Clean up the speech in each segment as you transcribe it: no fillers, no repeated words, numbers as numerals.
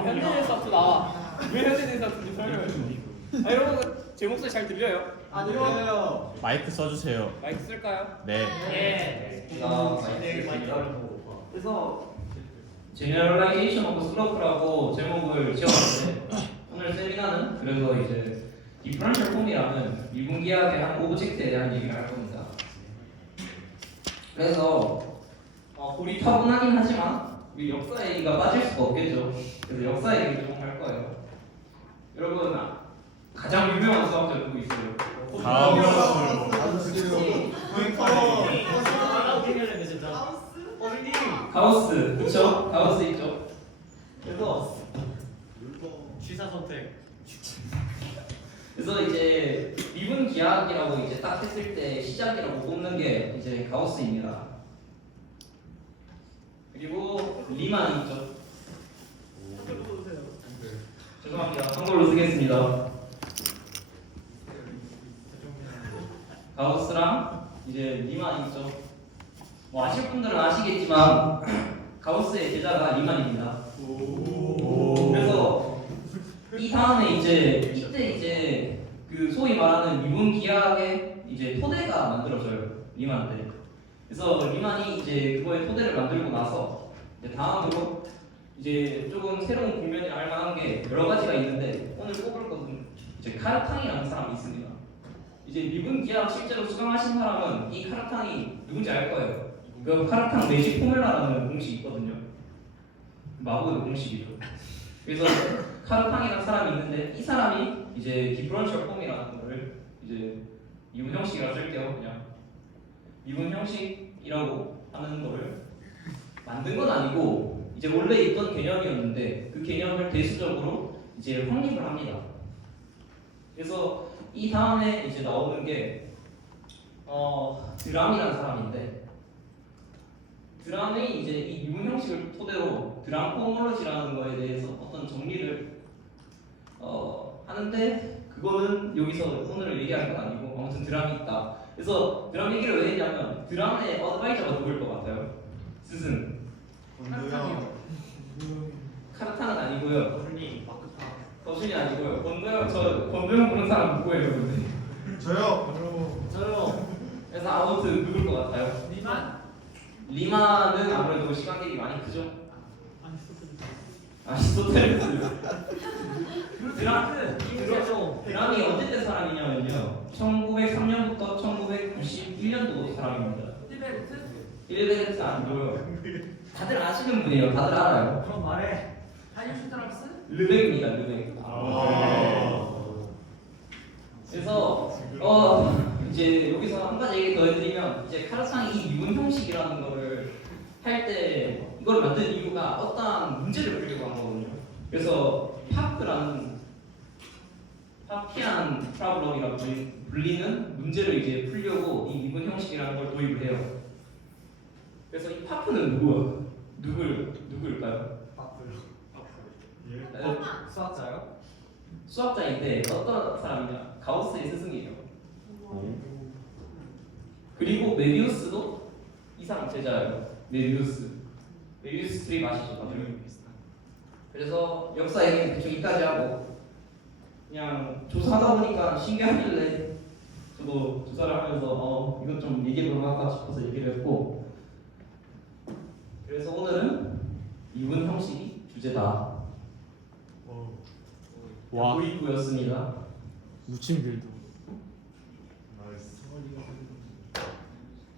현대대사투 나와. 왜 현대대사투인지 설명해 줘. 여러분 제 목소리 잘 들려요? 안 들려요. 마이크 써주세요. 마이크 쓸까요? 네. 예. 그래서 제너럴라이제이션 오브 슬로프라고 제목을 지었는데 오늘 세미나는 그래서 이제 디퍼런셜 폼이라는 미분기하게 한 오브젝트에 대한 얘기를 할 겁니다. 그래서 우리 타고나긴 하지만 우리 역사 얘기가 빠질 수가 없겠죠. 그래서 역사 얘기를 좀 할 거예요. 여러분 가장 유명한 수학자 누구 있어요? 가우스, 그쵸? 가우스 있죠? 그래서 취사 선택. 그래서 이제 미분 기하학이라고 이제 딱 했을 때 시작이라고 꼽는 게 이제 가우스입니다. 그리고 리만 있죠? 죄송합니다. 한글로 쓰겠습니다. 가우스랑 이제 리만 있죠? 뭐 아실 분들은 아시겠지만 가우스의 제자가 리만입니다. 그래서 이 다음에 이제 이때 이제 그 소위 말하는 미분 기하학의 이제 토대가 만들어져요. 리만 때. 그래서 리만이 이제 그거의 토대를 만들고 나서 이제 다음으로 이제 조금 새로운 국면이 알 만한 게 여러 가지가 있는데 오늘 꼽을 것은 이제 카르탕이라는 사람이 있습니다. 이제 미분 기하학 실제로 수강하신 사람은 이 카르탕이 누군지 알 거예요. 그 카르탕 매직 포뮬라라는 공식이 있거든요. 마법의 공식이죠. 그래서 카르탕이라는 사람이 있는데 이 사람이 이제 디퍼런셜 폼이라는 거를 이제 미분 형식이라고 쓸게요. 그냥 미분 형식이라고 하는 거를 만든 건 아니고 이제 원래 있던 개념이었는데 그 개념을 대수적으로 이제 확립을 합니다. 그래서 이 다음에 이제 나오는 게 드람이라는 사람인데 드람이 이제 이 미분 형식을 토대로 드람 포멀러지라는 거에 대해서 어떤 정리를 하는데 그거는 여기서 오늘 얘기할 건 아니고 아무튼 드람이 있다. 그래서 드람 얘기를 왜 했냐면 드람의 어드바이저가 누구일 것 같아요? 스승. 카르탕은 아니고요. 거순이 아니고요. 권도영 부른 사람 누구예요? 근데? 저요. 그래서 아무튼 누굴 것 같아요? 리만은 아무래도 시간들이 많이 크죠? 아리스토텔레스. 드람이 언제 때 사람이냐면요 1903년부터 1991년도 사람입니다. 힐베르트 아니고요. 다들 아시는 분이에요. 다들 알아요. 그럼 말해. 르벡입니다. 르벡. 그래서 이제 여기서 한 가지 얘기 더 해드리면 이제 카르탕이 이 미분 형식이라는 거를 할 때 이걸 만든 이유가 어떠한 문제를 풀려고 한 거거든요. 그래서 파피안 프로블럼이라고 불리는 문제를 이제 풀려고 이 미분 형식이라는 걸 도입을 해요. 그래서 이 파프는 누구일까요? 수학자요? 수학자인데 어떤 사람이냐? 가우스의 스승이에요. 그리고 메비우스도 이 사람 제자예요. 메비우스 스트립 아시죠? 다들? 그래서 역사 얘기는 대충 여기까지 하고 그냥 조사하다 보니까 신기하길래 저도 조사를 하면서 이것 좀 얘기해보면 할까 싶어서 얘기를 했고 그래서 오늘은 미분 형식이 주제다. 와. 도입부였습니다. 무침들도.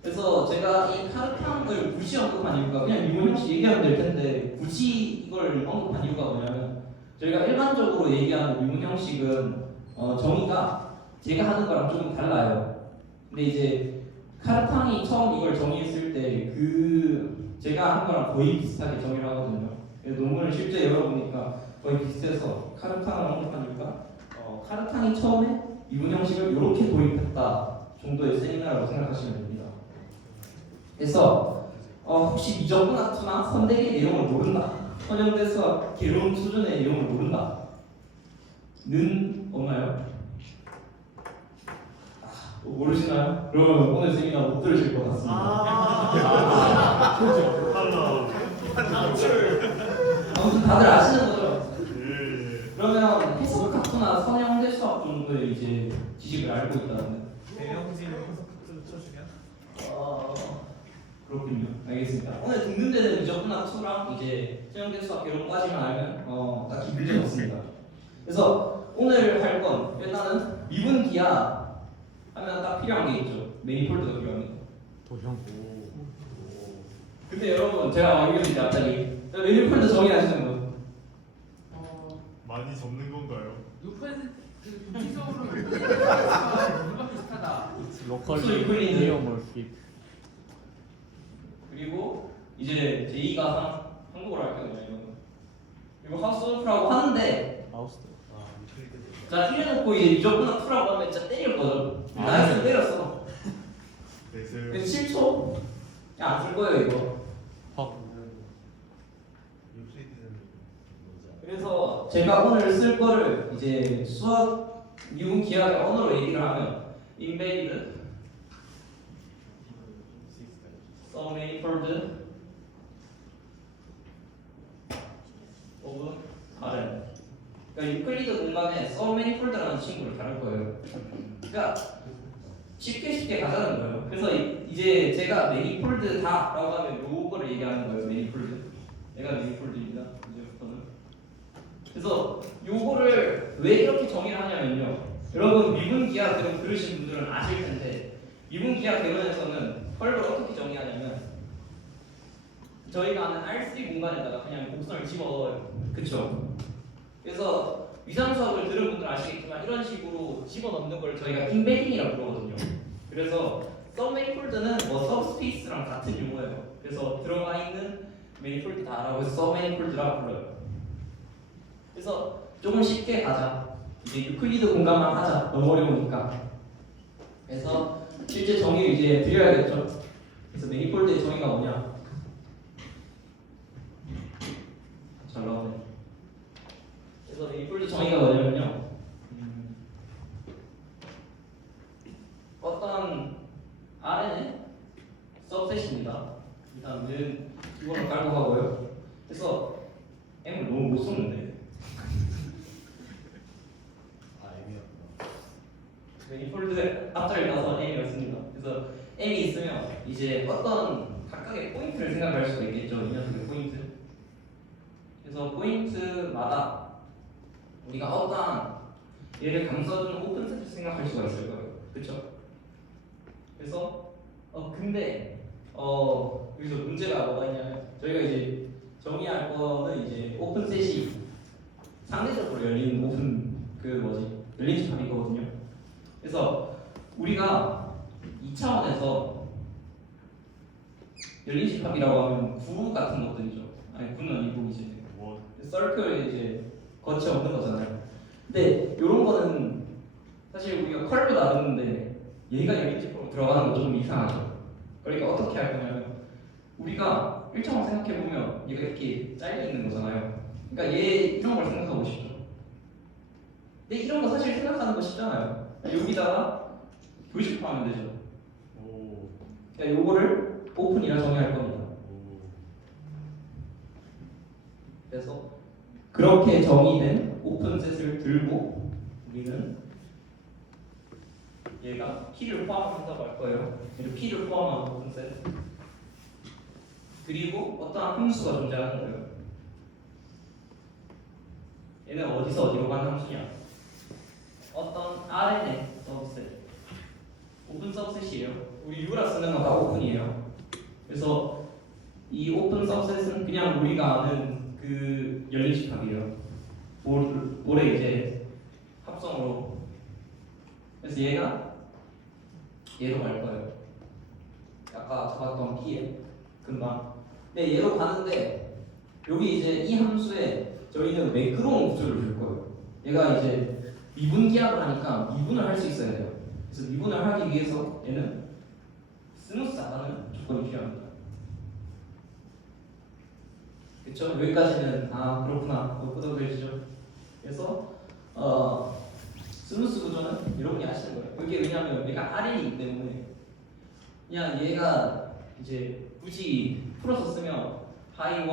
그래서 제가 이 카르탕을 굳이 언급한 이유가 그냥 미분 형식 얘기하면 될 텐데 굳이 이걸 언급한 이유가 뭐냐면 저희가 일반적으로 얘기하는 미분 형식은 정의가 제가 하는 거랑 조금 달라요. 근데 이제 카르탕이 처음 이걸 정의했을 때 그 제가 한 거랑 거의 비슷하게 정의를 하거든요. 논문을 실제 열어보니까 거의 비슷해서 카르탕을 언급한 이유가 카르탕이 처음에 미분 형식을 이렇게 도입했다 정도의 세미나라고 생각하시면 됩니다. 그래서 혹시 미적분합투나 선대기의 내용을 모른다, 선형대수와 개론 수준의 내용을 모른다 는 없나요? 모르시나요? 그러면 오늘 세미나 못 들으실 것 같습니다. 아무튼 다들 아시는 거죠? 선형대 수학 정도의 이제 지식을 알고 있다는. 대형진을 쳐주면? 그렇군요. 알겠습니다. 오늘 듣는 데는 미적분학 2랑 이제 선형대 수학 이런 거까지만 알면 딱히 문제 없습니다. 그래서 오늘 할 건 일단은 미분 기하 하면 딱 필요한 게 있죠. 매니폴드가 필요합니다. 도형. 근데 여러분 제가 알겠습니다. 갑자기 매니폴드 정의하시는 분. 많이 접는 건가요? 그 구체적으로 뭔가 비슷하다. 로컬리 유클리드. 니어멀핏. 그리고 이제 제2가 한국어로 할게요. 이거는. 그리고 하우스프라고 하는데 마우스. 자 이래놓고 이제 미적분학 2라고 하면 진짜 때릴 거죠. 나이스 때렸어. 넥셀. 그래서 7초? 안 쓸 거예요 이거. 확. 그래서 제가 오늘 쓸 거를 이제 수학 미분 기하의 언어로 얘기를 하면 embedded, submanifold of Rn. 그러니까 유클리드 공간에 submanifold라는 친구를 다룰 거예요. 그러니까 쉽게 가자는 거예요. 그래서 이제 제가 매니폴드다라고 하면 요거를 얘기하는 거예요. 매니폴드. 얘가 매니폴드입니다. 이제부터는. 그래서 요거를 왜 이렇게 정의를 하냐면요. 여러분 미분 기하 개론 들으신 분들은 아실 텐데 미분 기하 개론에서는 펄을 어떻게 정의하냐면 저희가 아는 R3 공간에다가 그냥 곡선을 집어넣어요. 그쵸? 그래서 위상수학을 들은 분들은 아시겠지만 이런 식으로 집어넣는 걸 저희가 인베딩이라고 부르거든요. 그래서 submanifold는 뭐 subspace랑 같은 용어예요. 그래서 들어가 있는 manifold다라고 해서 submanifold라고 불러요. 그래서 조금 쉽게 가자. 이제 유클리드 공간만 하자. 너무 어려우니까. 그래서 실제 정의를 이제 드려야겠죠. 그래서 manifold의 정의가 뭐냐? 잘 나오네. 그래서 manifold 정의가 뭐냐면요. 어떤 Rn의 subset입니다. 일단 는 이거를 깔고 가고요. 그래서 M을 너무 못 썼는데. 매니폴드 앞자리 나서 M이었습니다. 그래서 M이 있으면 이제 어떤 각각의 포인트를 생각할 수가 있겠죠. 이 녀석의 포인트. 그래서 포인트마다 우리가 어떠한 얘를 감싸주는 오픈 세트를 생각할 수가 있을 거예요. 그렇죠? 그래서 근데 여기서 문제가 뭐가 있냐면 저희가 이제 정의할 거는 이제 오픈 셋이 상대적으로 열린 오픈 열린 집합이거든요. 그래서 우리가 2차원에서 열린 집합이라고 하면 구 같은 것들이죠. 아니 구는 아니고 이제 뭐 서클 이제 거치 없는 거잖아요. 근데 이런 거는 사실 우리가 컬브 나누는데 얘가 열린 집합으로 들어가는 거 좀 이상하죠. 그러니까 어떻게 할 거냐면 우리가 1차원 생각해 보면 얘가 이렇게 잘려 있는 거잖아요. 그러니까 얘 이런 걸 생각하고 싶죠. 근데 이런 거 사실 생각하는 거 쉽잖아요. 여기다가 교집합하면 되죠. 오. 그러니까 요거를 오픈이라 정의할 겁니다. 오. 그래서 그렇게 정의된 오픈셋을 들고 우리는 얘가 P를 포함한다고 할 거예요. 얘를 P를 포함한 오픈셋. 그리고 어떠한 함수가 존재하는 거예요. 얘는 어디서 어디로 가는 함수냐? 어떤 Rn의 서브셋, 오픈 서브셋이에요. 우리 U라 쓰는 건 다 오픈이에요. 그래서 이 오픈 서브셋은 그냥 우리가 아는 그 열린 집합이에요. 볼의 이제 합성으로. 그래서 얘로 갈 거예요. 아까 잡았던 P에 금방. 근데 얘로 가는데 여기 이제 이 함수에 저희는 매끄러운 구조를 줄 거예요. 얘가 이제 미분 기압을 하니까 미분을 할 수 있어야 돼요. 그래서 미분을 하기 위해서 얘는 스무스하다는 조건이 필요합니다. 그렇죠? 여기까지는 그렇구나. 끄덕여지죠. 그래서 스무스 구조는 여러분이 아시는 거예요. 이게 왜냐하면 얘가 Rn이기 때문에 그냥 얘가 이제 굳이 풀어서 쓰면 파이 1,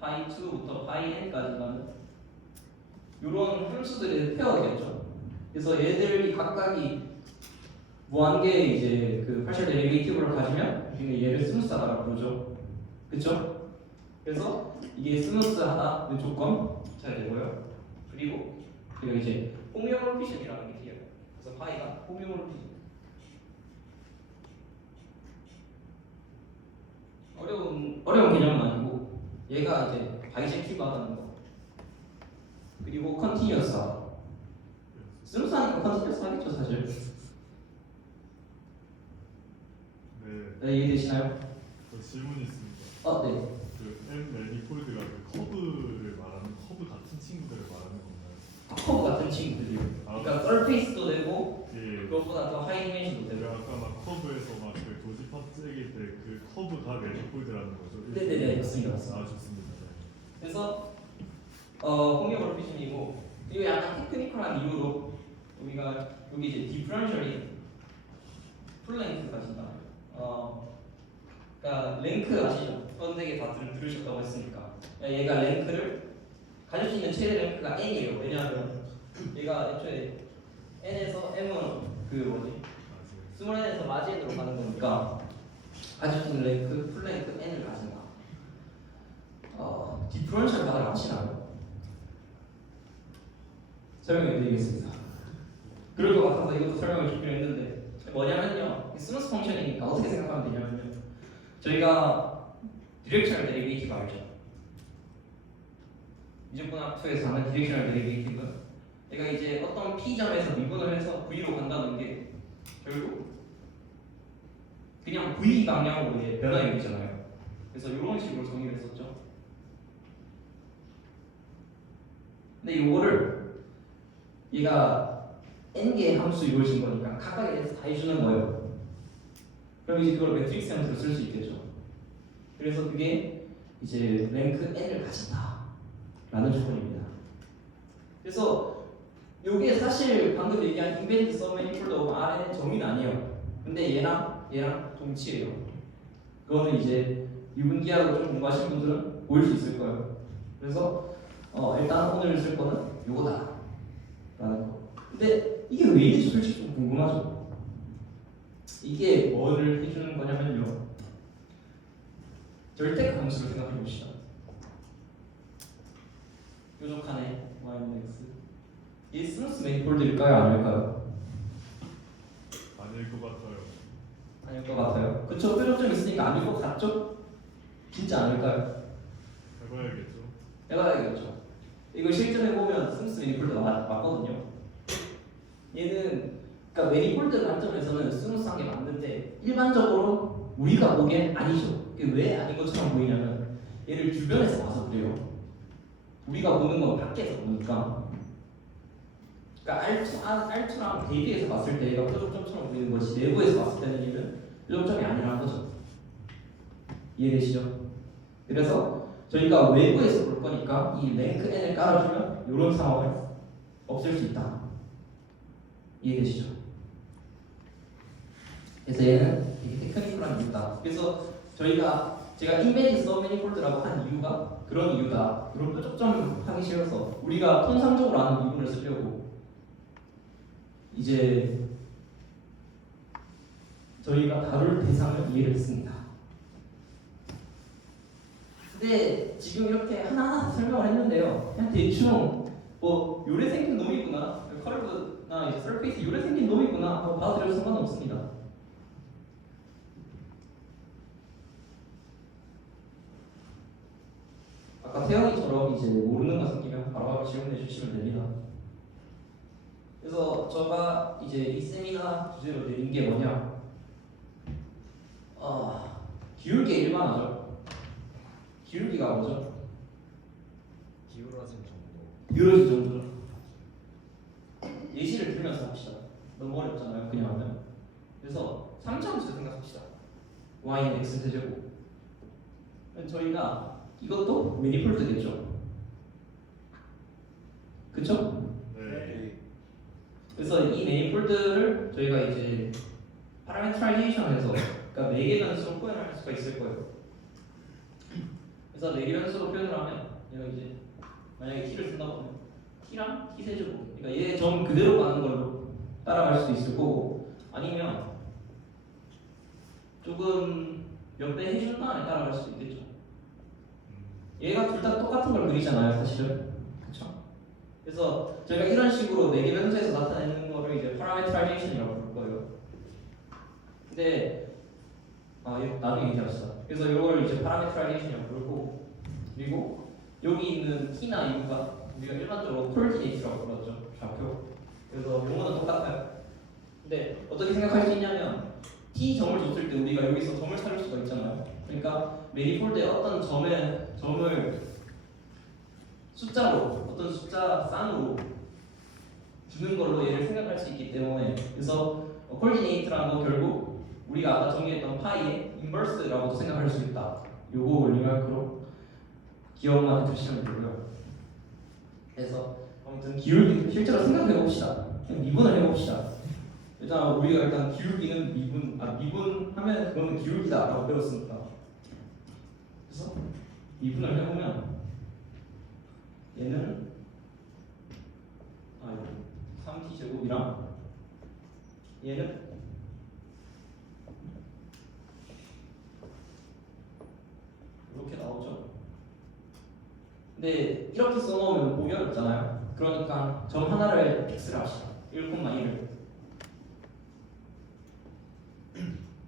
파이 2부터 파이 n까지 가는 이런 함수들의 페어겠죠. 그래서 얘들이 각각이 무한계의 이제 그 파셜 데리베이티브를 가지면 우리는 얘를 스무스하다라고 부르죠. 그쵸? 그래서 이게 스무스하다는 조건 잘 되고요. 그리고 우리가 이제 호미오몰피즘이라는 게 돼요. 그래서 파이가 호미오몰피즘. 어려운 개념은 아니고 얘가 이제 바이젝티브하다는 거. 그리고 컨티뉴어스하다. 스무스하니까 컨티뉴어스 하겠죠 사실. 네. 네, 이해되시나요? 저 질문이 있습니다. 네. 그 M 매니폴드가 그 커브를 말하는 커브 같은 친구들을 말하는 건가요? 커브 같은 친구들이요. 그러니까 서페이스도 되고 예. 그것보다 더 하이 디멘션도 제가 되고. 아까 막 커브에서 막 그 도집합 째길 때 그 커브가 매니폴드라는 거죠? 네네네, 맞습니다. 맞습니다. 아 좋습니다. 네. 그래서 호미오몰피즘이고 그리고 약간 테크니컬한 이유로 우리가 여기 이제 디프런셜이 풀랭크 가진다. 그러니까 랭크 아시죠? 선택에 다 들으셨다고 했으니까 얘가 랭크를 가질 수 있는 최대 랭크가 n이에요. 왜냐하면 얘가 애초에 n에서 m은 그 뭐지? 맞아요. 스몰 n에서 라지 n으로 가는 거니까 가질 수 있는 랭크 풀랭크 n을 가진다. 디프런셜 다들 아시나요? 설명해 드리겠습니다. 그럴 것 같아서 이것도 설명을 주기로 했는데 뭐냐면요, 스무스 펑션이니까 어떻게 생각하면 되냐면요, 저희가 디렉셔널 데리베이티브 알죠? 미적분학 2에서 하는 디렉셔널 데리베이티브, 얘가 이제 어떤 P점에서 미분을 해서 V로 간다는 게 결국 그냥 V 방향으로 이제 변화율이잖아요. 그래서 이런 식으로 정의를 했었죠. 근데 이거를 얘가 n개의 함수 이루어진 거니까 각각에 대해서 다 해주는 거예요. 그럼 이제 그걸 매트릭스 형태로 쓸 수 있겠죠. 그래서 그게 이제 랭크 n을 가진다라는 조건입니다. 그래서 이게 사실 방금 얘기한 인베디드 썸 매니폴드 오브 R의 정의는 아니에요. 근데 얘랑 동치예요. 그거는 이제 유분기하고 좀 공부하신 분들은 보일 수 있을 거예요. 그래서 일단 오늘 쓸 거는 요거다 라는 거. 근데 이게 왜 이렇게 솔직히 좀 궁금하죠? 이게 뭐를 해주는 거냐면요, 절대 함수를 생각해 봅시다. 뾰족하네 y는 x. 이 스무스 매니폴드일까요? 아닐까요? 아닐 것 같아요. 아닐 것 같아요. 그쵸? 뾰족점 있으니까 아닐 것 같죠? 진짜 아닐까요? 해봐야겠죠. 해봐야겠죠. 이거 실전에 보면 스무스 매니폴드 맞거든요. 얘는 그러니까 매니폴드 관점에서는 스무스한 게 맞는데 일반적으로 우리가 보기엔 아니죠. 그게 왜 아닌 것처럼 보이냐면 얘를 주변에서 봐서 그래요. 우리가 보는 건 밖에서 보니까. 그러니까 R2랑 대비해서 봤을 때 얘가 뾰족점처럼 보이는 것이 내부에서 봤을 때는 얘는 뾰족점이 아니라는 거죠. 이해되시죠? 그래서 저희가 외부에서 볼 거니까 이 랭크 n을 깔아주면 이런 상황을 없앨 수 있다. 이해되시죠? 그래서 얘는 되게 테크니컬한 이유다. 그래서 제가 인베디드 썸 매니폴드라고 한 이유가 그런 이유다. 그런 뾰족점 하기 싫어서 우리가 통상적으로 아는 미분을 쓰려고 이제 저희가 다룰 대상을 이해를 했습니다. 근데 지금 이렇게 하나하나 설명을 했는데요, 그냥 대충 뭐 요래 생긴 놈이구나, 커브나 이제 서페이스 요래 생긴 놈이구나 하고 받아들여도 상관없습니다. 아까 태영이처럼 이제 모르는 거 생기면 바로바로 질문해 주시면 됩니다. 그래서 제가 이제 이 세미나 주제로 내린 게 뭐냐, 기울기 일반화죠. 기울기가 뭐죠? 기울어진 정도. 기울어진 정도죠. 예시를 들면서 합시다. 너무 어렵잖아요, 그냥 하면. 그래서 3차함수 생각합시다. y는 x 세제곱. 저희가 이것도 매니폴드겠죠. 그쵸? 네. 그래서 이 매니폴드를 저희가 이제 파라메트라이제이션해서, 그러니까 매개 변수로 표현할 수가 있을 거예요. 그래서 매개 변수로 표현을 하면 얘가 이제 만약에 t를 쓴다고 하면 t랑 t 세제곱. 그러니까 얘 점 그대로 가는 걸로 따라갈 수도 있을 거고, 아니면 조금 몇 배 해준 다음에 따라갈 수도 있겠죠. 얘가 둘 다 똑같은 걸 그리잖아요, 사실은. 그렇죠? 그래서 저희가 이런 식으로 네 개 변수에서 나타내는 거를 이제 parameterization 부를 거예요. 근데 이거 나중에 얘기합시다. 그래서 이걸 이제 parameterization 부르고, 그리고 여기 있는 t나 u가 우리가 일반적으로 coordinate라고 불렀죠, 좌표. 그래서 용어는 똑같아요. 근데 어떻게 생각할 수 있냐면 t 점을 줬을 때 우리가 여기서 점을 찾을 수가 있잖아요. 그러니까 매니폴드에 어떤 점을 숫자로, 어떤 숫자 쌍으로 주는 걸로 얘를 생각할 수 있기 때문에, 그래서 coordinate라는 거 결국 우리가 아까 정의했던 파이의 인버스라고도 생각할 수 있다. 요거 원리말크로 기억만 해주시면 되고요. 그래서 아무튼 기울기 실제로 생각해 봅시다. 그냥 미분을 해봅시다. 일단 우리가 일단 기울기는 미분하면 그거는 기울기다라고 배웠으니까. 그래서 미분을 해보면 얘는 3t 제곱이랑 얘는 이렇게 나오죠. 근데 이렇게 써놓으면 보기 어렵잖아요. 그러니까 점 하나를 x를 합시다. 1,1을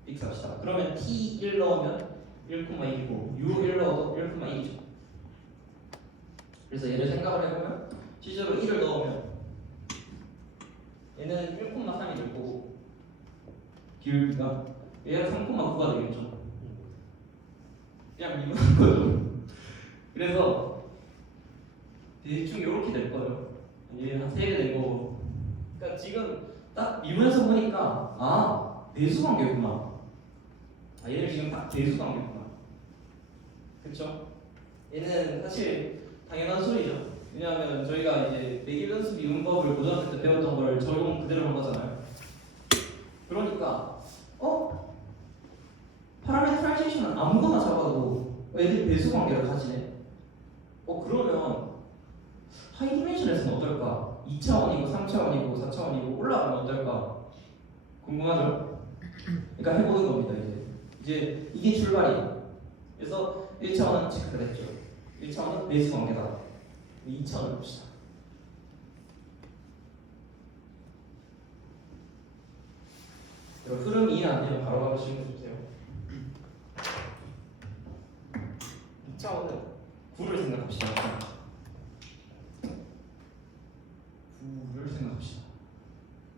x 합시다. 그러면 t1 넣으면 1,1이고 u1 넣어도 1,1이죠. 그래서 얘를 생각을 해보면 실제로 1을 넣으면 얘는 1,3이 될 거고 기울기가 얘가 3,9가 되겠죠. 그냥 미분한 거죠. 그래서 대충 이렇게 될 거예요. 얘 한 3개 된 거고. 그러니까 지금 딱 미분해서 보니까 내수 관계구나. 얘는 지금 딱 내수 관계구나. 그쵸? 얘는 사실 당연한 소리죠. 왜냐하면 저희가 이제 매기변수 미분법을 고등학교 때 배웠던 걸 적용 그대로 한 거잖아요. 그러니까 파라메트라이제이션은 아무거나 잡아도 애들 배수 관계를 가지네. 그러면 하이 디멘션에서는 어떨까? 2차원이고 3차원이고 4차원이고 올라가면 어떨까? 궁금하죠? 그러니까 해보는 겁니다. 이제 이게 출발이에요. 그래서 1차원은 체크를 했죠. 1차원은 배수 관계다. 2차원을 봅시다. 흐름이 이해 안 되면 바로 질문해 주세요. 2차원은 9를 생각합시다. 9를 생각합시다.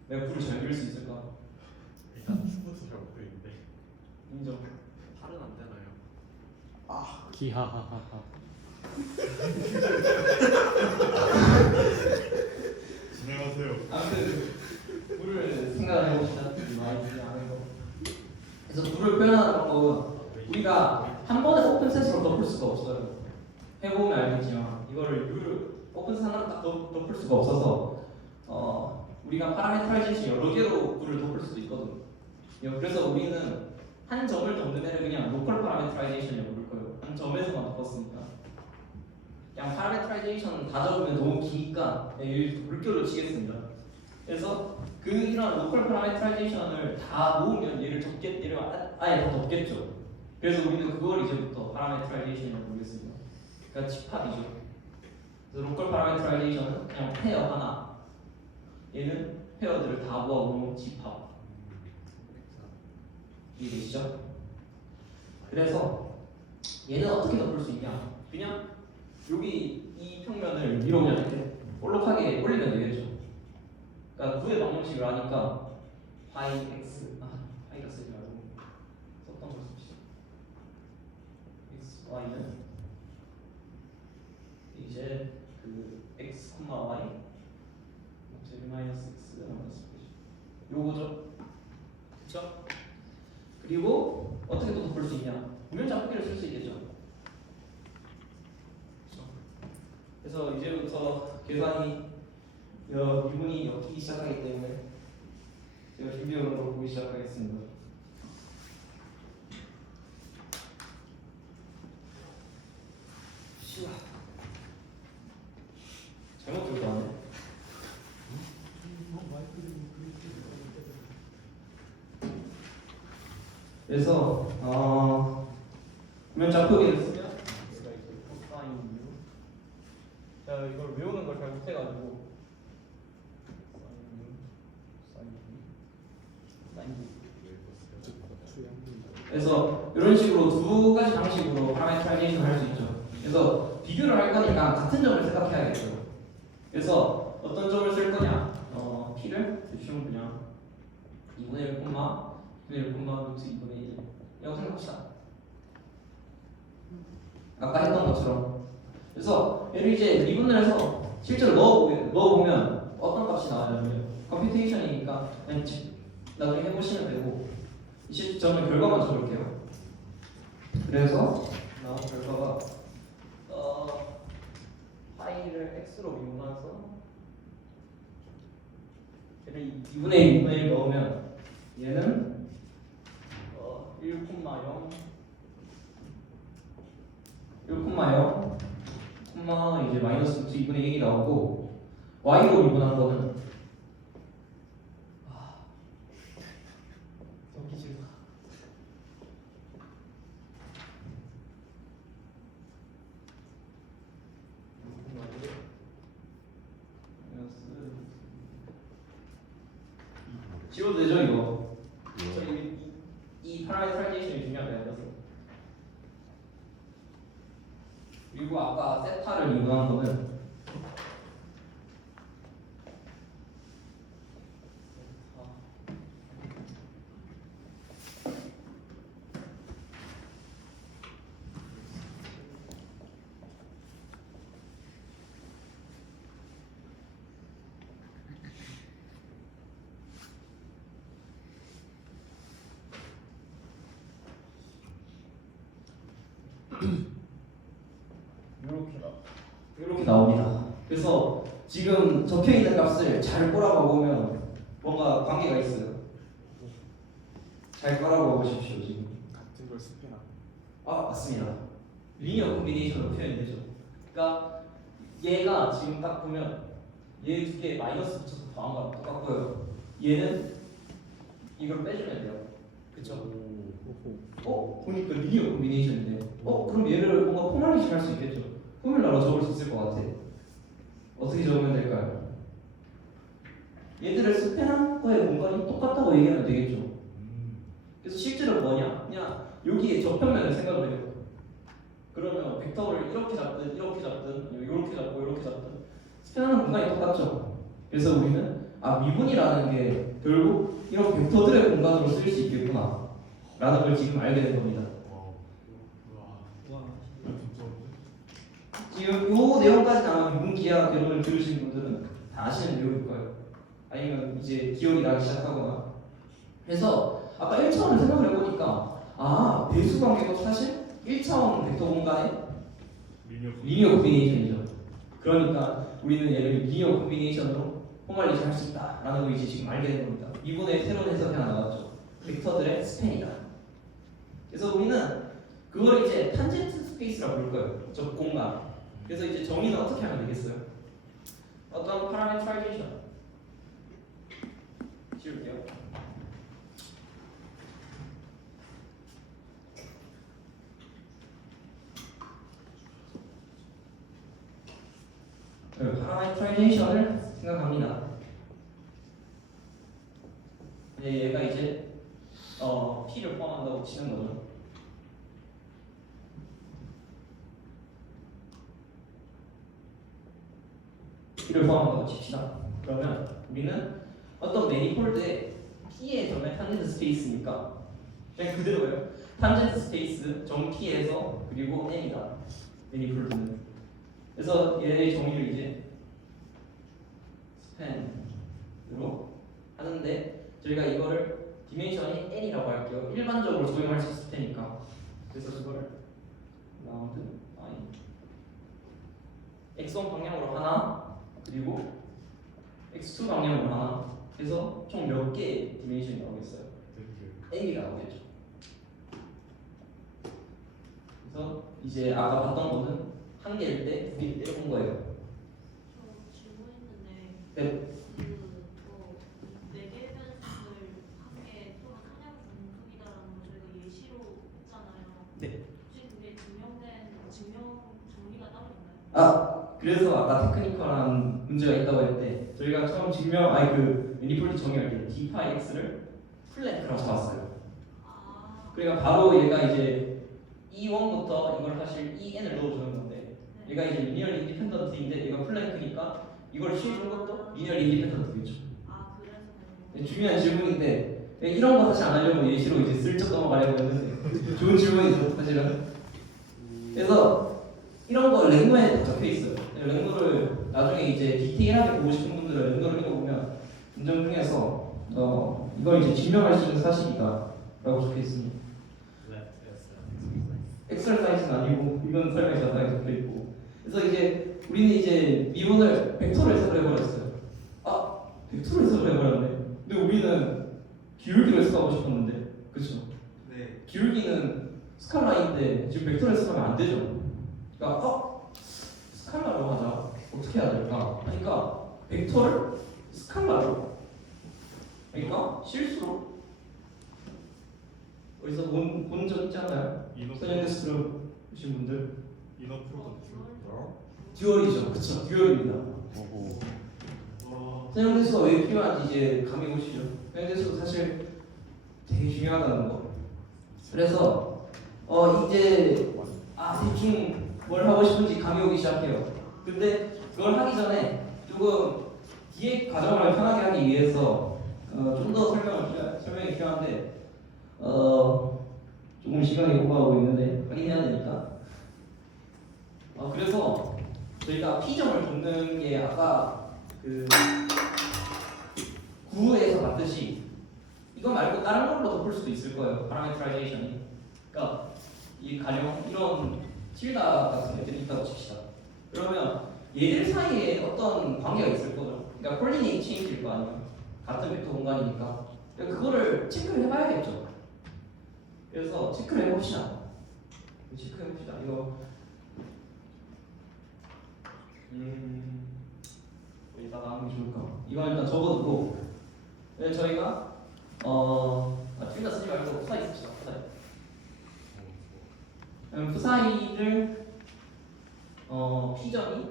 내가 9를 잘 그릴 수 있을까? 일단 큐부터 잘 못 그리는데. 인정. 팔은 안 되나요? 기하하하하. 진행하세요. 아무튼 9를 생각을 해봅시다. 많이 안 해요. 그래서 9를 표현하는 방법은 우리가 한 번에 오픈셋으로 덮을 수가 없어요. 해보면 알겠지만 이거를 오픈셋 하나 딱 덮을 수가 없어서 우리가 파라메트라이제이션 여러 개로 9를 덮을 수도 있거든. 그래서 우리는 한 점을 덮는 애를 그냥 로컬 파라메트라이제이션이라고 부를 거예요. 한 점에서만 덮었으니까. 그냥 파라메트라이제이션 다 적으면 너무 기니까 물결로 치겠습니다. 그래서 이런 로컬 파라메트라이제이션을 다 모으면 얘를 아예 다 덮겠죠. 그래서 우리는 그걸 이제부터 파라메트라이제이션이라고 부르겠습니다. 그러니까 집합이죠. 그래서 로컬 파라메트라이제이션은 그냥 페어 하나, 얘는 페어들을 다 모아보는 집합. 이해되시죠? 그래서 얘는 어떻게 덮을 수 있냐? 그냥 여기 이 평면을 위로 그냥 이렇게 볼록하게 올리면 되겠죠. 그러니까 9의 방정식을 아니까 파이 x 파이가 쓰지 말고 썼던 걸 씁시다. x y는 이제 x, y z 마이너스 x 마이너스 요거죠. 그렇죠? 그리고 어떻게 또 덮을 수 있냐? 분면자 크기를 쓸 수 있겠죠. 그렇죠? 그래서 이제부터 계산이 미분이 엮이기 시작하기 때문에 제가 준비해온 걸 보기 시작하겠습니다. 잘못 들었네. 그래서 그러면 좌표기를 쓰면 X가 이제 코사인 U. 제가 이걸 외우는 걸 잘 못해가지고 사인 U, 사인 U. 그래서 이런 식으로 두 가지 방식으로 파라메트라이제이션 할 수 있죠. 그래서 비교를 할 거니까 같은 점을 생각해야겠죠. 그래서 어떤 점을 쓸 거냐? P를 대충 그냥 2분의 1 콤마 2분의 1 콤마 루트 2분의 1 이라고 생각합시다. 아까 했던 것처럼. 그래서 얘를 이제 미분을 해서 실제로 넣어보면 어떤 값이 나와요? 컴퓨테이션이니까 그냥 나중에 해보시면 되고 이제 저는 결과만 적을게요. 그래서 나온 결과가 파이를 x로 미분해서 얘를 2분의 1 넣으면 얘는 1,0 1,0 콤마 이제 마이너스 2분의 1이 나오고 y로 미분한 거는 적기 싫다. 지워도 되죠 이거? 이 파라메트라이제이션이 중요한 게 아니라서. 그리고 아까 세타를 미분한 거는 이렇게 나옵니다. 그래서 지금 적혀 있는 값을 잘 꼬라봐 보면 뭔가 관계가 있어요. 잘 꼬라봐 보십시오 지금. 같은 걸 스페나. 맞습니다. 리니어 콤비네이션으로 표현이 되죠. 그러니까 얘가 지금 딱 보면 얘 두 개 마이너스 붙여서 더한 거랑 똑같고요. 얘는 이걸 빼주면 돼요. 그쵸? 보니까 리니어 콤비네이션인데 그럼 얘를 뭔가 포멀리시 할 수 있겠죠. 포뮬러로 적을 수 있을 것 같아. 어떻게 적으면 될까요? 얘들을 스팬한 거의 공간이 똑같다고 얘기하면 되겠죠. 그래서 실제로 뭐냐? 그냥 여기에 저평면을 생각을 해요. 그러면 벡터를 이렇게 잡든 이렇게 잡든 이렇게 잡고 이렇게 잡든 스팬하는 공간이 똑같죠. 그래서 우리는 미분이라는 게 결국 이런 벡터들의 공간으로 쓰일 수 있겠구나 라는 걸 지금 알게 된 겁니다. 지금 이 내용까지 아마 미분기하 개론을 들으신 분들은 다 아시는 내용일 거예요. 아니면 이제 기억이 나기 시작하거나. 그래서 아까 1차원을 생각을 해보니까 배수 관계도 사실 1차원 벡터 공간의 리니어 콤비네이션이죠. 그러니까 우리는 얘를 리니어 콤비네이션으로 포멀리시 할 수 있다라는 거 이제 지금 알게 된 겁니다. 이번에 새로운 해석이 하나 나왔죠. 벡터들의 스팬이다. 그래서 우리는 그걸 이제 탄젠트 스페이스라고 부를 거예요. 저 공간. 그래서 이제 정의는 어떻게 하면 되겠어요? 어떤 파라메트라이제이션 지울게요. 파라메트라이제이션을 생각합니다. 얘가 이제 P를 포함한다고 치는 거죠. P를 포함한다고 칩시다. 그러면 우리는 어떤 매니폴드에 P의 점의 탄젠트 스페이스니까 그냥 그대로예요. 탄젠트 스페이스 점 P에서 그리고 N이다. 매니폴드는. 그래서 얘의 정의를 이제 스팬으로 하는데 저희가 이거를 디멘션이 N이라고 할게요. 일반적으로 적용할 수 있을 테니까. 그래서 그거를 라운드 x1 방향으로 하나 그리고 x2 방향으로 하나 해서 총 몇 개의 디멘션이 나오겠어요? N이 나오겠죠. 그래서 이제 아까 봤던 거는 한 개일 때, 두 개일 때 본 거예요. 저 질문 있는데 네. 네 개의 변수를 한 개에 또는 상향 분석이다라는 거 저희가 그래서 아까 테크니컬한 문제가 있다고 했는데 저희가 처음 그 매니폴드 정의할 때 d 파이 x를 플랭크라고 잡았어요. 아, 그러니까 바로 얘가 이제 E1부터 이걸 사실 EN을 넣어주는 건데 네. 얘가 이제 리니얼 인디펜던트인데 얘가 플랭크니까 이걸 씌워준 것도 리니얼 인디펜던트겠죠. 아 그래서 네, 중요한 질문인데 이런 거 사실 안 하려고 예시로 이제 슬쩍 넘어가려고 했는데 좋은 질문이죠 사실은. 그래서 이런 거 랭노에 적혀 있어요. 랭노를 나중에 이제 디테일하게 보고 싶은 분들은 랭노를 읽어보면 문장 중에서 이걸 이제 증명할 수 있는 사실이다 라고 적혀 있습니다. 엑셀사이즈는 아니고 이건 설명이 자세하게 적혀 있고. 그래서 이제 우리는 이제 미분을 벡터로 해석을 해버렸어요. 아 벡터로 해석을 해버렸네. 근데 우리는 기울기로 해석하고 싶었는데, 그렇죠? 네. 기울기는 스칼라인데 지금 벡터로 해석하면 안 되죠. 그러니까 스칼라로 하자. 어떻게 해야 될까? 그러니까 벡터를 스칼라로. 그러니까 실수로 어디서 본 적 있지 않나요? 선형테스트로 보신 분들 이너 프로덕트. 듀얼이죠. 그쵸? 듀얼입니다. 오호. 선형대수가 왜 필요한지 이제 감이 오시죠? 선형대수도 사실 되게 중요하다는 거. 그래서 이제 대충 뭘 하고 싶은지 감이 오기 시작해요. 근데 그걸 하기 전에 조금 뒤에 과정을 편하게 하기 위해서 좀 더 설명이 필요한데 조금 시간이 오버하고 있는데 확인해야 되니까. 그래서 저희가 P점을 줬는 게 아까 그 구에서 봤듯이 이거 말고 다른 걸로 덮을 수도 있을 거예요. 파라메트라이제이션이. 그러니까 이 가령 이런 틸다 같은 애들이 있다고 칩시다. 그러면 얘들 사이에 어떤 관계가 있을 거죠. 그러니까 콜리네이트 체인지일 거 아니에요. 같은 벡터 공간이니까. 그러니까 그거를 체크를 해봐야겠죠. 그래서 체크를 해봅시다. 이거 여기다가 하는 게 좋을까? 이거 일단 적어두고 저희가 틸다 쓰지 말고 푸사이 씁시다. 푸사이를 P점이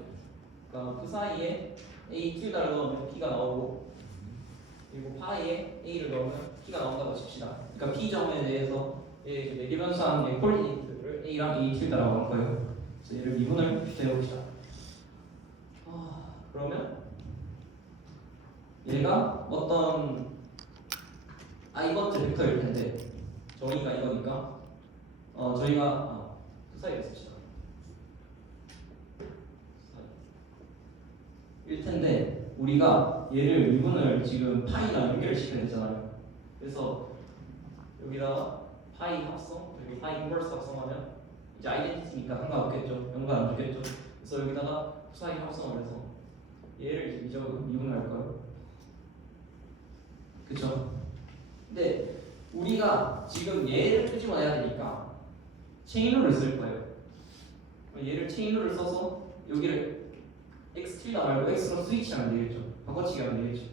그러니까 푸사이에 A 틸다를 넣으면 P가 나오고 그리고 파이에 A를 넣으면 P가 나온다고 칩시다. 그러니까 P점에 대해서 네개 변수한 콜리네이트를 A랑 A 틸다라고 할 거예요. 그래서 얘를 미분을 해봅시다. 그러면 얘가 어떤 이번째 벡터일 텐데 정의가 이거니까 저희가 그 사이에 씁시다. 일 텐데 우리가 얘를 미분을 지금 파이랑 연결시켜야 되잖아요. 그래서 여기다가 파이 합성 그리고 파이 인버스 합성하면 이제 아이덴티티니까 상관없겠죠. 연관 안 주겠죠. 그래서 여기다가 파이 합성을 해서 얘를 이제 미분할 거예요. 그쵸? 근데 우리가 지금 얘를 끄집어내야 되니까 체인룰을 쓸 거예요. 얘를 체인룰을 써서 여기를 x 틸다 말고 x로 스위치하면 되겠죠. 바꿔치기 하면 되겠죠.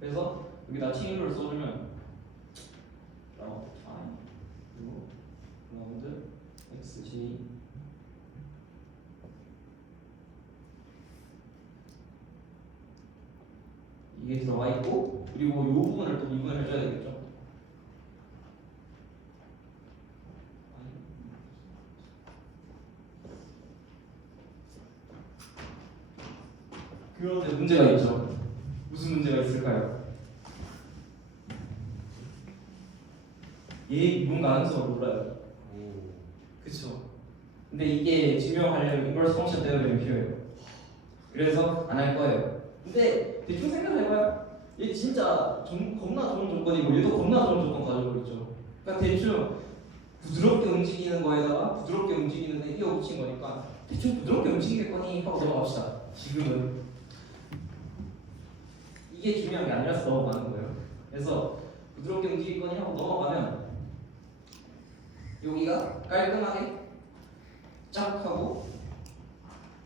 그래서 여기다 체인룰을 써주면 라운드 xg 이게 들어가 있고 그리고 이 부분을 또 미분을 해줘야 되겠죠. 그런데 문제가 있죠. 무슨 문제가 있을까요? 얘 미분 가능성을 몰라요. 그쵸? 근데 이게 증명하려면 인버스 펑션 대응이 필요해요. 그래서 안 할 거예요. 근데 대충 생각해봐요. 얘 진짜 겁나 좋은 조건이고 얘도 겁나 좋은 조건 가지고 있죠. 그러니까 대충 부드럽게 움직이는 거에다가 부드럽게 움직이는 데 이어 붙인 거니까 대충 부드럽게 움직이겠거니 하고 넘어갑시다. 지금은 이게 중요한 게 아니라서 넘어가는 거예요. 그래서 부드럽게 움직이겠거니 하고 넘어가면 여기가 깔끔하게 쫙 하고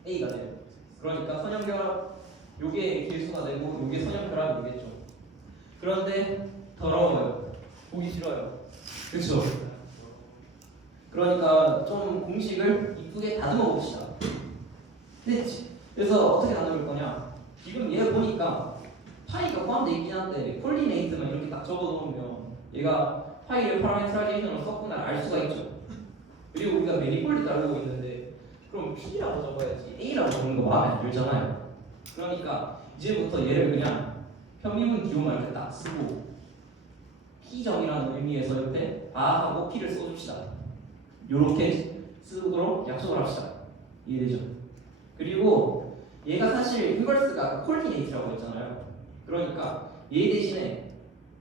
A가 돼요. 그러니까 선형결합 요게 길수가 되고 요게 선형결합이 되겠죠. 그런데 더러워요. 보기 싫어요. 그렇죠? 그러니까 좀 공식을 이쁘게 다듬어 봅시다. 근데 그래서 어떻게 나눌 거냐? 지금 얘 보니까 파이가 포함되어 있긴 한데 콜리네이트만 이렇게 딱 적어놓으면 얘가 파이를 파라미터라이제이션으로 썼구나 알 수가 있죠. 그리고 우리가 매니폴드 알고 있는데 그럼 P라고 적어야지 A라고 적는 거 마음에 안 들잖아요. 그러니까 이제부터 얘를 그냥 편미분 기호만 이렇게 딱 쓰고 P점이라는 의미에서 옆에 R하고 P를 써줍시다. 요렇게 쓰도록 약속을 합시다. 이해되죠? 그리고 얘가 사실 인버스가 콜디네이트라고 했잖아요. 그러니까 얘 대신에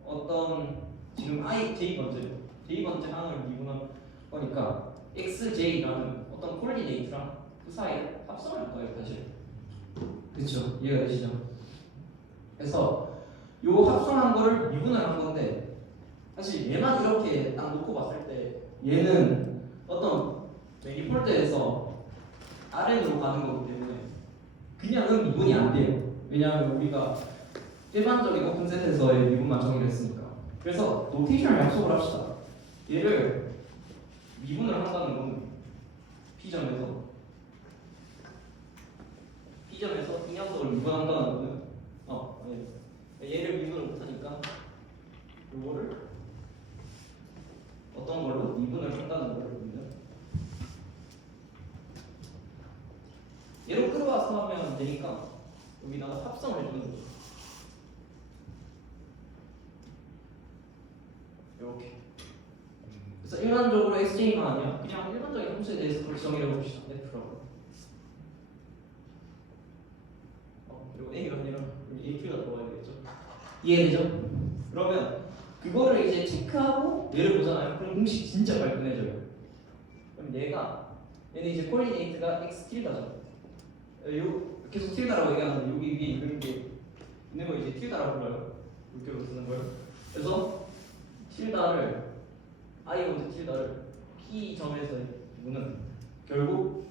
어떤 지금 J 번째 항을 미분한 거니까 XJ라는 어떤 콜디네이트랑 그 사이에 합성을 할 거예요, 사실. 그렇죠? 이해가 되시죠? 그래서 요 합성한 거를 미분을 한 건데 사실 얘만 이렇게 딱 놓고 봤을 때 얘는 어떤 매니폴드에서 RN으로 가는 거기 때문에 그냥은 미분이 안 돼요. 왜냐하면 우리가 일반적인 오픈셋에서의 미분만 정의를 했으니까. 그래서 노테이션을 약속을 합시다. 얘를 미분을 한다는 건 P점에서 이 녀석을 미분한다는 거는 얘를 미분을 못하니까 요거를 어떤 걸로 미분을 한다는 걸 우리는 얘로 끌어와서 하면 되니까 여기다가 합성을 해주는 거죠. 이렇게. 그래서 일반적으로 SJ가 아니야. 그냥 일반적인 함수에 대해서 그렇게 정의해 봅시다. F라고. 그리고 A가 아니라 AQ가 들어가야 되겠죠. 이해되죠? 그러면 그거를 이제 체크하고 얘를 보잖아요. 그럼 공식 진짜 깔끔해져요. 그럼 얘는 이제 코디네이트가 x 틸다죠. 계속 틸다라고 얘기하는데 여기 위에 있는 거 이제 틸다라고 불러요. 물결로 쓰는 걸. 그래서 틸다를 i 틸다를 p 점에서 이거는 결국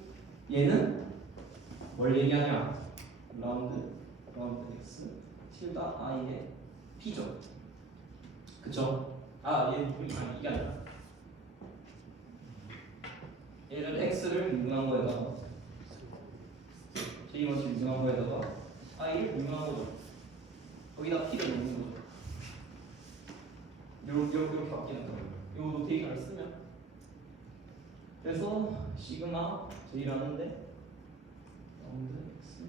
얘는 뭘 얘기하냐? 라운드 x 틸다 i의 p죠. 그쵸? 이게 아니라 얘를 x를 미분한 거에다가 J번째 미분한 거에다가 i를 미분한 거죠. 거기다 p를 넣는 거죠. 이렇게 바뀌는 거예요. 이 노테이션을 쓰면 그래서 시그마 J라는데 라운드 x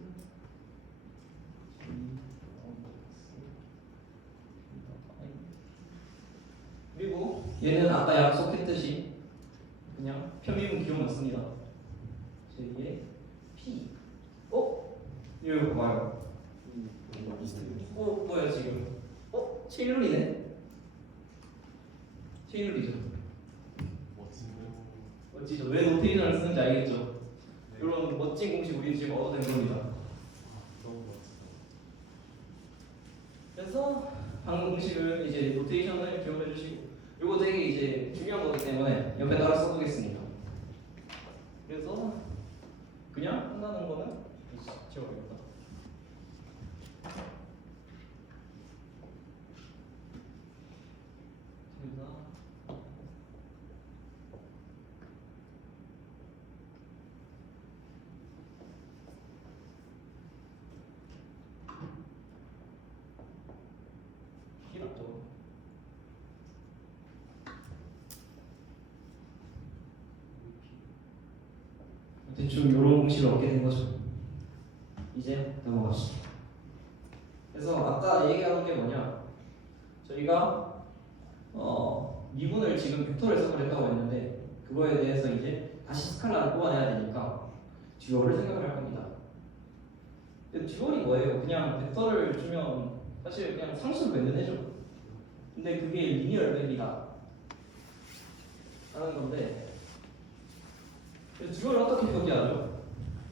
J 라운드 x i 그리고 얘는 아까 약속했듯이 그냥 편미분 기호만 씁니다. J의 P. 이거 봐요. 뭐야 지금? 체인룰이네. 체인룰이죠. 멋지죠. 왜 노테이션을 쓰는지 알겠죠? 이런 멋진 공식 우리 지금 얻어낸 겁니다. 너무 멋지다. 그래서 방금 공식을 이제 노테이션을 기억해 주시고 이거 되게 이제 중요한 거기 때문에 옆에 따라 써두겠습니다. 그래서 그냥 한다는 거는 지워야겠다. 길었죠. 대충 이런 공식을 얻게 된 거죠. 이제 넘어갑시다. 그래서 아까 얘기하던 게 뭐냐? 저희가 미분을 지금 벡터를 해석을 했다고 했는데 그거에 대해서 이제 다시 스칼라를 뽑아내야 되니까 듀얼을 생각을 할 겁니다. 근데 듀얼이 뭐예요? 그냥 벡터를 주면 사실 그냥 상수를 만들어내죠. 근데 그게 리니어 맵이다 하는 건데 듀얼을 어떻게 표기하죠?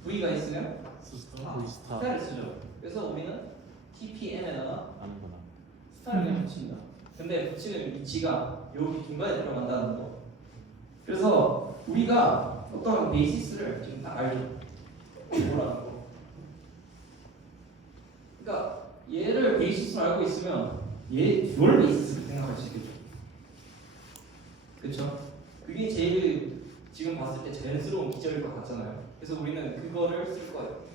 V가 있으면 스타 스타를 쓰죠. 그래서 우리는 TPM에다가 아니구나. 스타를 그냥 붙입니다. 근데 붙이는 위치가 여기 중간에 들어간다는 거. 그래서 우리가 어떤 베이시스를 지금 다 알죠. 뭐라는 거. 그러니까 얘를 베이시스로 알고 있으면 얘 듀얼 베이시스를 생각할 수 있겠죠. 그렇죠? 그게 제일 지금 봤을 때 자연스러운 기절일 것 같잖아요. 그래서 우리는 그거를 쓸 거예요.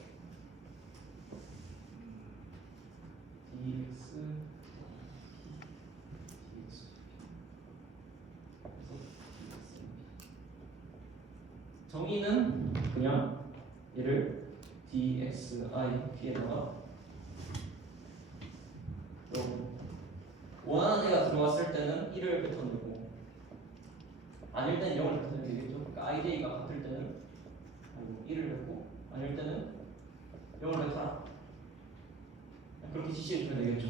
정의는 그냥 얘를 dxip에다가 원하는 애가 들어왔을 때는 1을 뱉어내고 아닐 때는 0을 뱉어내면 되겠죠. 그러니까 ij가 같을 때는 1을 뱉고 아닐 때는 0을 뱉어라. 그렇게 지시해주면 되겠죠.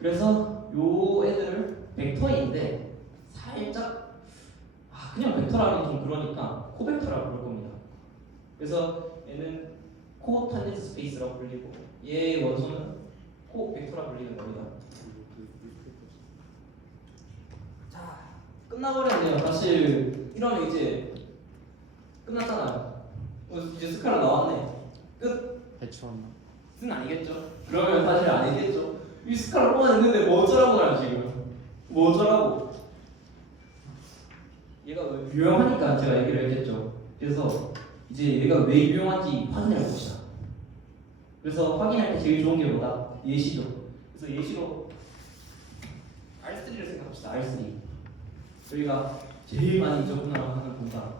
그래서 요 애들을 벡터인데 살짝 그냥 벡터라면 좀 그러니까 코벡터라고 부를 겁니다. 그래서 얘는 코탄젠트 스페이스라고 불리고 얘의 원소는 코벡터라 불리는 겁니다. 자, 끝나버렸네요. 사실 이러면 이제 끝났잖아요. 이제 스칼라 나왔네. 끝. 배추었나? 는 아니겠죠. 그러면 사실 아니겠죠. 이 스칼라 뽑아냈는데 뭐 어쩌라고 하냐 지금. 뭐 어쩌라고. 얘가 왜 유용하니까 제가 얘기를 했겠죠. 그래서 이제 얘가 왜 유용한지 확인해 봅시다. 그래서 확인할 때 제일 좋은 게 뭐다? 예시죠. 그래서 예시로 R3를 생각합시다. R3. 저희가 제일 많이 접근하는 공간.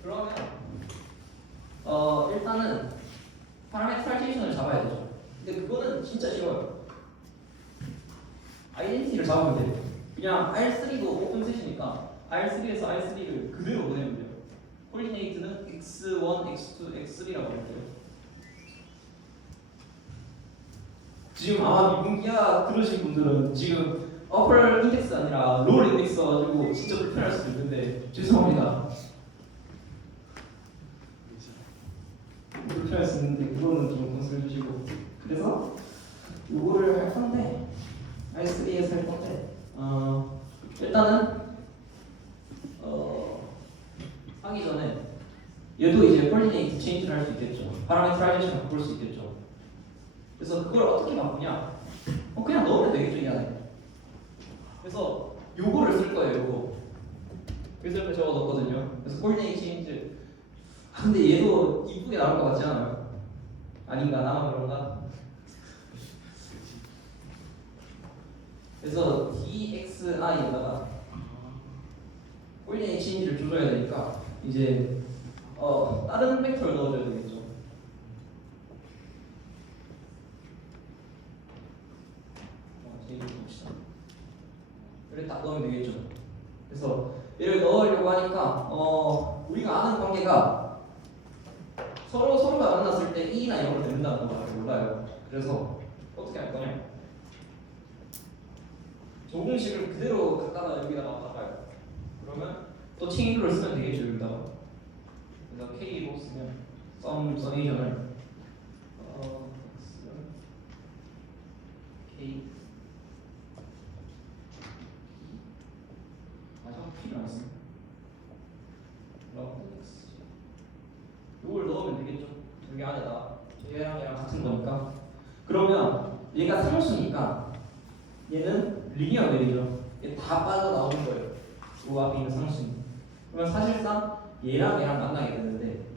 그러면 일단은 파라메트라이제이션을 잡아야 되죠. 근데 그거는 진짜 쉬워요. 아이덴티티를 잡으면 돼요. 그냥 R3도 오픈셋이니까 R3에서 R3를 그대로 보내면 돼요. 코디네이트는 x1, x2, x3라고 할게요. 지금 아마 미분기하 들으신 분들은 지금 어플 인덱스 아니라 로울 인덱스 가지고 진짜 불편할 수도 있는데 죄송합니다. 불편할 수 있는데 그거는 좀 건설해 주시고 그래서 요거를 할 건데 R3에서 할 건데 일단은 하기 전에 얘도 이제 코디네이트 체인지를 할 수 있겠죠. 파라메트라이제이션 바꿀 수 있겠죠. 그래서 그걸 어떻게 바꾸냐? 그냥 넣으면 되겠죠, 이 안에. 그래서 요거를 쓸 거예요, 요거. 그래서 이렇게 적어 넣었거든요. 그래서 코디네이트 체인지. 근데 얘도 이쁘게 나올 것 같지 않아요? 아닌가? 나만 그런가? 그래서 dxi에다가 코디네이트 체인지를 조져야 되니까 이제 다른 벡터를 넣어줘야 되겠죠. 제일 봅시다. 이렇게 딱 넣으면 되겠죠. 그래서 얘를 넣으려고 하니까 우리가 아는 관계가 서로가 만났을 때 2나 0을 뱉는다는 걸 몰라요. 그래서 어떻게 할 거냐? 조공식을 그대로 갖다가 여기다가 박아요. 그러면 또 체인룰을 쓰면 되겠죠, 여기다가. 그래서 K로 쓰면 서메이션을 K 자꾸 P를 안 쓰네. 이걸 넣으면 되겠죠. 여기 안에다 얘랑 얘랑 같은 거니까. 그러면 얘가 상수니까 얘는 리니어 맵이죠. 얘 다 빠져나오는 거예요. 이 앞에 있는 상수는. 그러면 사실상 얘랑 얘랑 만나게 되는데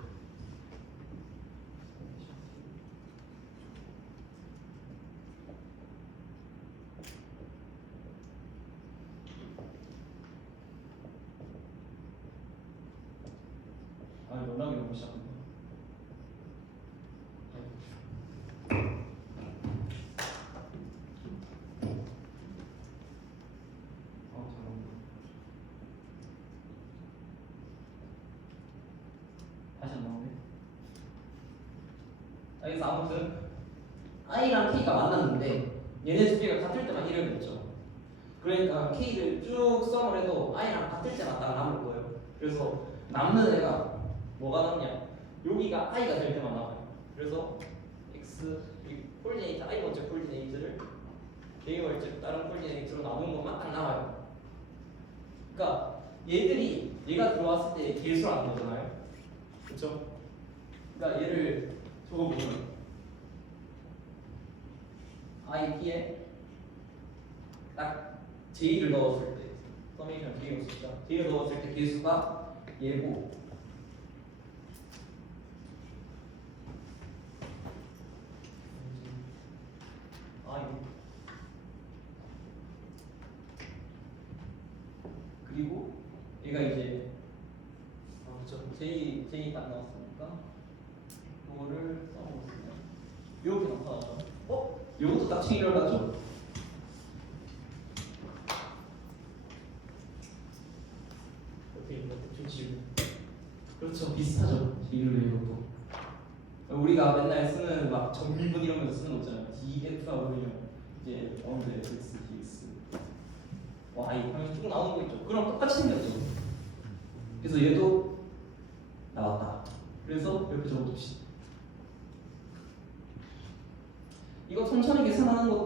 연락이 너무 시작한다. 다시 안 나오네. 그래서 아무튼 i랑 k가 만났는데 얘네 두 개가 같을 때만 1을 냈죠. 그러니까 k를 쭉 썸을 해도 i랑 같을 때만 딱 남을 거예요. 그래서 남는 애가 뭐가 남냐? 여기가 i가 될 때만 남아요. 그래서 x 이 콜디네이트 i 번째 콜디네이트를 k 번째 다른 콜디네이트로 나눈 것만 딱 남아요. 그러니까 얘들이 얘가 들어왔을 때 개수라는 거잖아요. 그렇죠? 그러니까 얘를 적어보면 IP에 딱 J를 넣었을 때 서메이션 J로 쓰자. J를 넣었을 때 개수가 얘고 안 나왔으니까 이거를 써보겠습니다. 이렇게 나타나죠. 이것도 딱 체결 같죠? 옆에 있는 대충 지우. 그렇죠. 비슷하죠. 이율의 이것도. 우리가 맨날 쓰는 막 정미분 이런 거 쓰는 거 있잖아요. DF하고 그러면 이제 언제 X, DX, Y 하면 쭉 나오는 거 있죠. 그럼 똑같이 생겼죠. 그래서 얘도 나왔다. 그래서 이렇게 적어둡시다. 이거 천천히 계산하는 것도